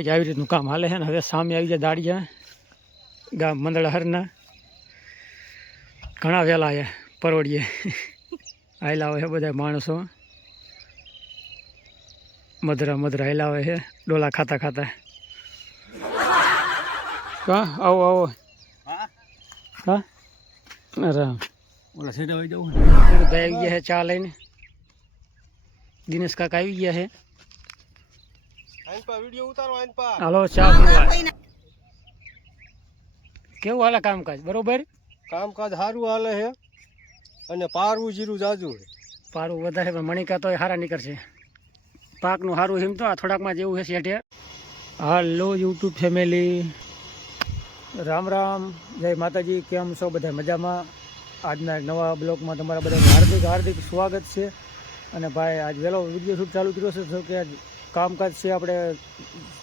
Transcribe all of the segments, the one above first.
કંઈક આવી રીતનું કામ હાલે છે ને હવે સામે આવી જાય દાડિયા ગામ મંદળા હરના ઘણા વહેલા છે પરવડીએ હાઈલા આવે છે બધા માણસો મધરા હાઈલા આવે છે ડોલા ખાતા ખાતા હા આવો આવો હા અરે ઓલા સેટ આવી જવું ભાઈ આવી ગયા છે ચા લઈને દિનેશ કાકા આવી ગયા છે હાલો ચા પીવા કેવું હાલે કામકાજ બરોબર કામકાજ સારું હાલે છે અને પારવું જીરું જાજુ છે પારું વધારે પણ મણિકા તો સારા નીકળશે પાકનું સારું હિમ તો આ થોડાકમાં જેવું છે શેઠે હાલો યુટ્યુબ ફેમિલી રામ રામ જય માતાજી કેમ છો બધા મજામાં આજના નવા બ્લોગમાં તમારા બધાનું હાર્દિક સ્વાગત છે અને ભાઈ આજ વહેલો વિડીયો શૂટ ચાલુ કર્યો છે જો કે આજ કામકાજ છે આપણે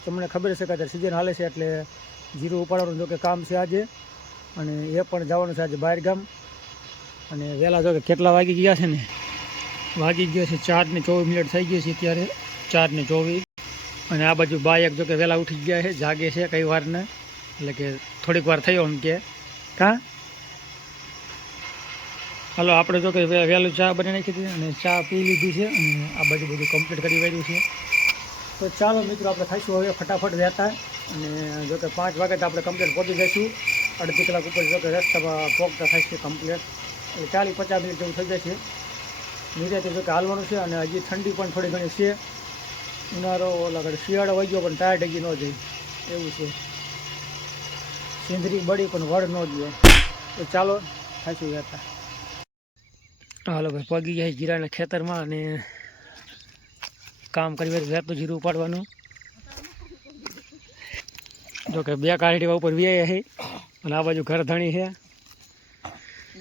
તમને ખબર છે કે અત્યારે સિઝન હાલે છે એટલે જીરું ઉપાડવાનું જો કે કામ છે આજે અને એ પણ જવાનું છે આજે બહાર ગામ અને વહેલા જો કે કેટલા વાગી ગયા છે ને વાગી ગયા છે 4:24 થઈ ગઈ છે અત્યારે 4:24 અને આ બાજુ બાયક જો કે વહેલા ઉઠી ગયા છે જાગે છે કઈ વાર ને એટલે કે થોડીક વાર થયો એમ કે કાં હાલો આપણે જો કે વહેલું ચા બનાવી નાખી હતી અને ચા પી લીધી છે અને આ બાજુ બધું કમ્પ્લીટ કરી વાળ્યું છે તો ચાલો મિત્રો આપણે ખાઈશું હવે ફટાફટ વહેતા અને જો કે 5 વાગે તો આપણે કમ્પ્લીટ પહોંચી જઈશું અડધી કલાક ઉપર જો કે રસ્તામાં પહોંચતા થાય છે કમ્પ્લીટ એટલે 40-50 મિનિટ જેવું થઈ જશે નિરાતે જો કે હાલવાનું છે અને હજી ઠંડી પણ થોડી ઘણી છે ઉનાળો ઓલા શિયાળો વહી ગયો પણ ટાયર ડગી ન જાય એવું છે સિંદરી બળી પણ વડ ન ગયો તો ચાલો ખાઈશું વહેતા હાલો ભાઈ પગી જાય જીરાના ખેતરમાં અને કામ કરી વહેતું જીરું ઉપાડવાનું જો કે 2 કાઢી ઉપર વ્યાયા છે અને આ બાજુ ઘર ધણી છે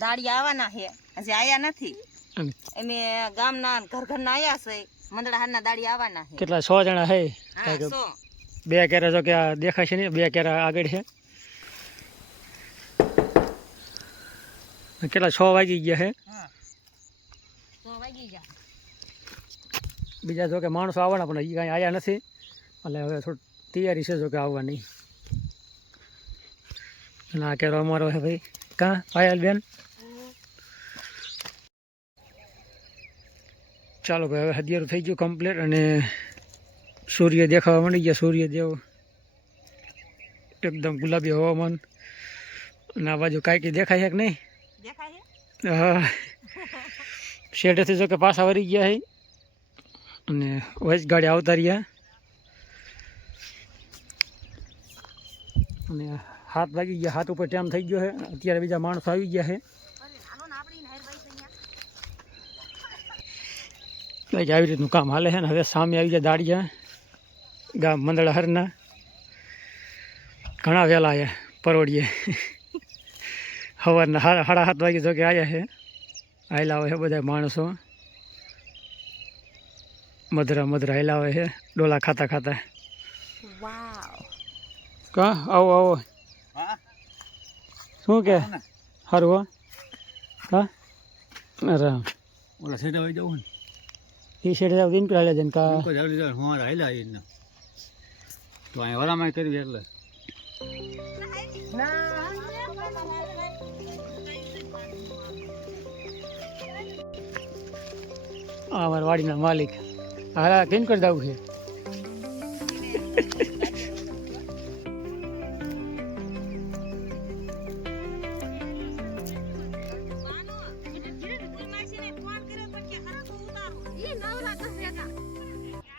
દાડી આવવાના છે હજી આયા નથી અમે ગામના ઘરના આયા છે મંદડા હારના દાડી આવવાના છે કેટલા 100 જણા છે 2 કેરા જો કે આ દેખાય છે ને 2 કેરા આગળ છે કેટલા 6 વાગી ગયા છે બીજા જો કે માણસો આવવાના પણ હજી કાંઈ આવ્યા નથી એટલે હવે થોડી તૈયારી છે જો કે આવવાની અને આ કેરો અમારો છે ભાઈ કાં પાયલ બેન ચાલો ભાઈ હવે હદિયારું થઈ ગયું કમ્પ્લીટ અને સૂર્ય દેખાવા માંડી ગયા સૂર્યદેવ એકદમ ગુલાબી હવામાન અને આ બાજુ કાંઈક દેખાય છે કે નહીં હા શેઠેથી જો કે પાછા વળી ગયા છે અને વચ ગાડી આવતા રહ્યા અને 7 વાગી ગયા 7 ઉપર ટાઈમ થઈ ગયો છે અત્યારે બીજા માણસો આવી ગયા છે કંઈક આવી રીતનું કામ હાલે છે ને હવે સામે આવી જાય દાડિયા ગામ મંદળા હરના ઘણા વહેલા આવ્યા પરવડીએ સવારના 7:30 વાગે જો કે આવ્યા છે હાઈલા આવે છે બધા માણસો મધરા હાઈલા આવે છે ડોલા ખાતા ખાતા કા આવો આવો શું કે સારું હો કા અરે ઓલા સેટ આવી જવું એ સેટ જાવ દિન પર હાલે જન કા હાઈલા તો અહીં વરામાં કરવી એટલે અમારા વાડીના માલિક હારા કેમ કરી દઉં છે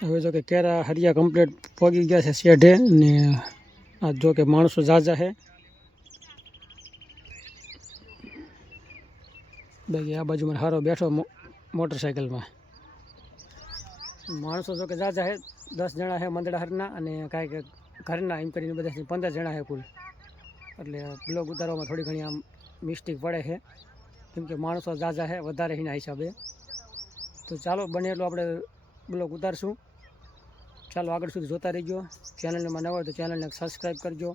હવે જો કે કેરા હરિયા કમ્પ્લીટ પગી ગયા છે શેઢે ને આ જો કે માણસો ઝાઝા છે બાકી આ બાજુ મને હારો બેઠો મોટરસાઇકલમાં માણસો જો કે ઝાઝા છે 10 જણા છે મંદડા હરના અને કાંઈક ઘરના એમ કરીને બધા 15 જણા છે કુલ એટલે બ્લોગ ઉતારવામાં થોડી ઘણી આમ મિસ્ટેક પડે છે કેમ કે માણસો ઝાઝા છે વધારે એના હિસાબે તો ચાલો બને એટલું આપણે બ્લોગ ઉતારશું ચાલો આગળ સુધી જોતા રહીજો ચેનલમાં નવા હોય તો ચેનલને સબસ્ક્રાઈબ કરજો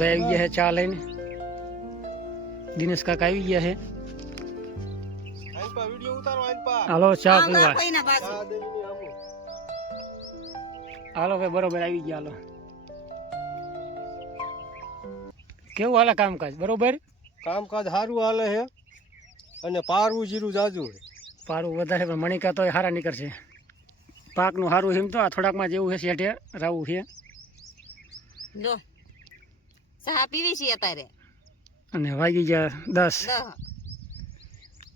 ભાઈ આવી ગયા છે ચા લઈને. દિનેશ કાકા આવી ગયા છે. આઈપા વિડિયો ઉતારો આઈપા. હાલો ચા આમ પીવા. રાખો એના બાજુ. આ દેવીની આમો. હાલો ભાઈ બરોબર આવી ગયા. હાલો કેવું હાલે કામકાજ? બરોબર. કામકાજ સારું હાલે છે અને પારવું જીરું જાજુ છે. પારું વધારે પણ મણિકા તો સારા નીકળશે. પાકનું સારું હિમ તો આ થોડાકમાં જેવું છે શેઠે રાવું છે. લો ચા પીવી છીએ અત્યારે. અને વાગી ગયા 10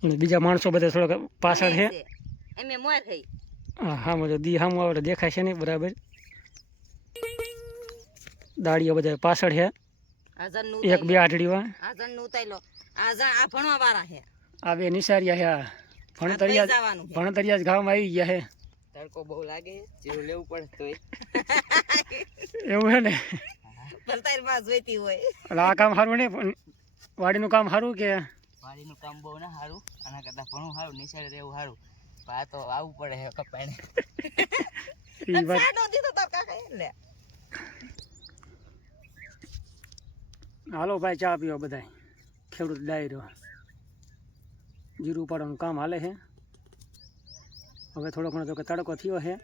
અને બીજા માણસો બધા થોડાક પાછળ છે. એમે મોર થઈ. હા મજો દી સામું આવે દેખાય છે નહીં બરાબર. દાડીઓ બધા પાછળ છે. આઝન નું એક બે આઠડીમાં આઝન નું ઉતારી લો. આઝન આ ભણવા વાળા છે. આ બે નિસારિયા છે. આ ભણતરિયા જ ગામમાં આવી ગયા છે. તડકો બહુ લાગે જીરું લેવું પડે તોય. એવું છે ને. ભણતર માં જોઈતી હોય. એટલે આ કામ સારું નહીં પણ વાડીનું કામ સારું કે? વાડીનું કામ બહુ ના સારું. આના કરતા ભણવું સારું, નિશાળે રહેવું સારું. આ તો આવવું પડે છે કપાઈને. એ વાત હાલો ભાઈ ચા પીવો બધાય. ખેડૂત ડાયરો જીરું ઉપાડવાનું કામ હાલે છે. હવે થોડો ઘણો તો કે તડકો થયો છે.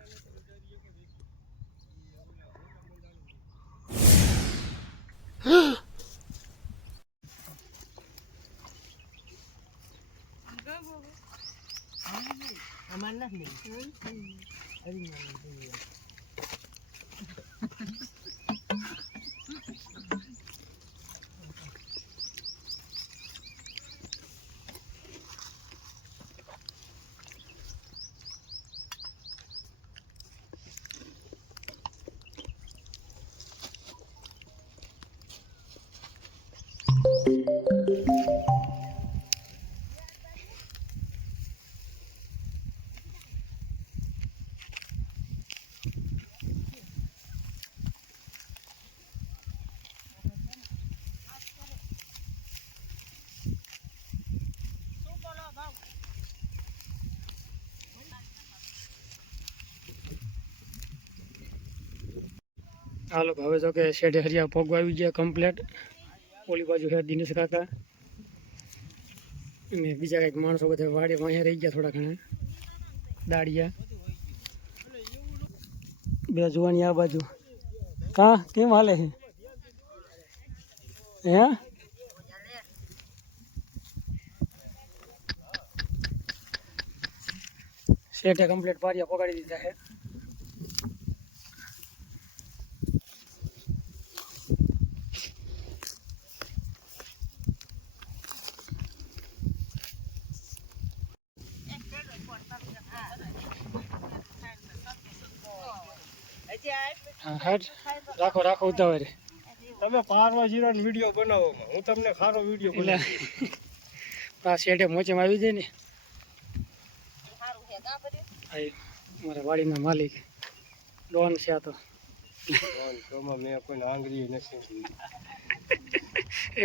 હાલો હવે તો કે શેઠે હરિયા પોગવા આવી ગયા કમ્પ્લેટ. ઓલી બાજુ છે દિનેશ કાકા અને બીજા કંઈક માણસો બધા વાડે અહીંયા રહી ગયા થોડા ઘણા દાડિયા. બે જોવાની આ બાજુ કા કેમ હાલે છે? હે શેઠે કમ્પ્લેટ પારિયા પકડી દીધા છે. રાખો રાખો ઉતાવળ. તમે પારવા જીરાનો વિડિયો બનાવો, હું તમને ખારો વિડિયો બનાવું. આ શેઠે મોચેમાં આવી જાય ને. મારા વાડીના માલિક ડોન છે આ તો. મેં કોઈ આંગળી નથી.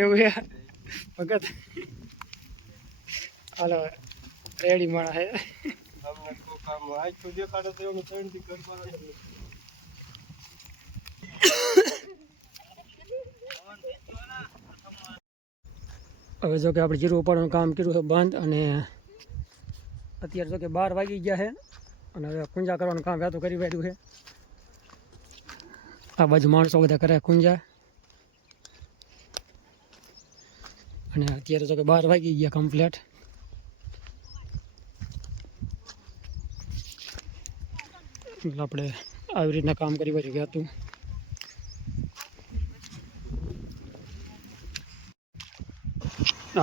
એવું છે ભગત. હાલો રેડી માણા હે. તમને કોઈ કામ આજ તો દેખાડો તો એનું ત્રણથી કરવાનું. હવે જો કે આપણે જીરું ઉપાડવાનું કામ કર્યું છે બંધ અને અત્યારે જો કે 12 વાગી ગયા છે અને હવે કુંજા કરવાનું કામ વહેતું કરી બેઠું છે. આ બાજુ માણસો બધા કરે કુંજા અને અત્યારે જો કે 12 વાગી ગયા કમ્પ્લેટ. એટલે આપણે આવી રીતના કામ કરી બાજુ વહેતું.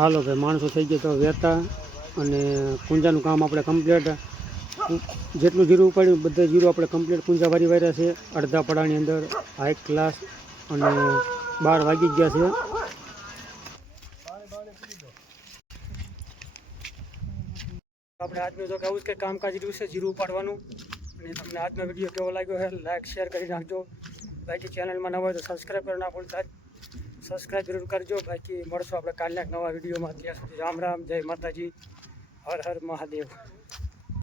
હાલો ભાઈ માણસો થઈ ગયા તો વહેતા અને કુંજાનું કામ આપણે કમ્પ્લીટ. જેટલું જીરું ઉપાડ્યું બધા જીરું આપણે કમ્પ્લીટ કુંજા વારી વાર્યા છે. અડધા પડાની અંદર હાઈ ક્લાસ અને 12 વાગી ગયા છે. આપણે આજનું જો કે આવું જ કંઈ કામકાજ રહ્યું છે જીરું ઉપાડવાનું. અને તમને આજનો વિડીયો કેવો લાગ્યો છે લાઈક શેર કરી નાખજો. બાકી ચેનલમાં નવા હોય તો સબસ્ક્રાઈબ કરી ના ભૂલતા. સબસ્ક્રાઈબ જરૂર કરજો. બાકી મળશું આપણે કાલના નવા વિડીયોમાં. ત્યાં સુધી રામ રામ, જય માતાજી, હર હર મહાદેવ.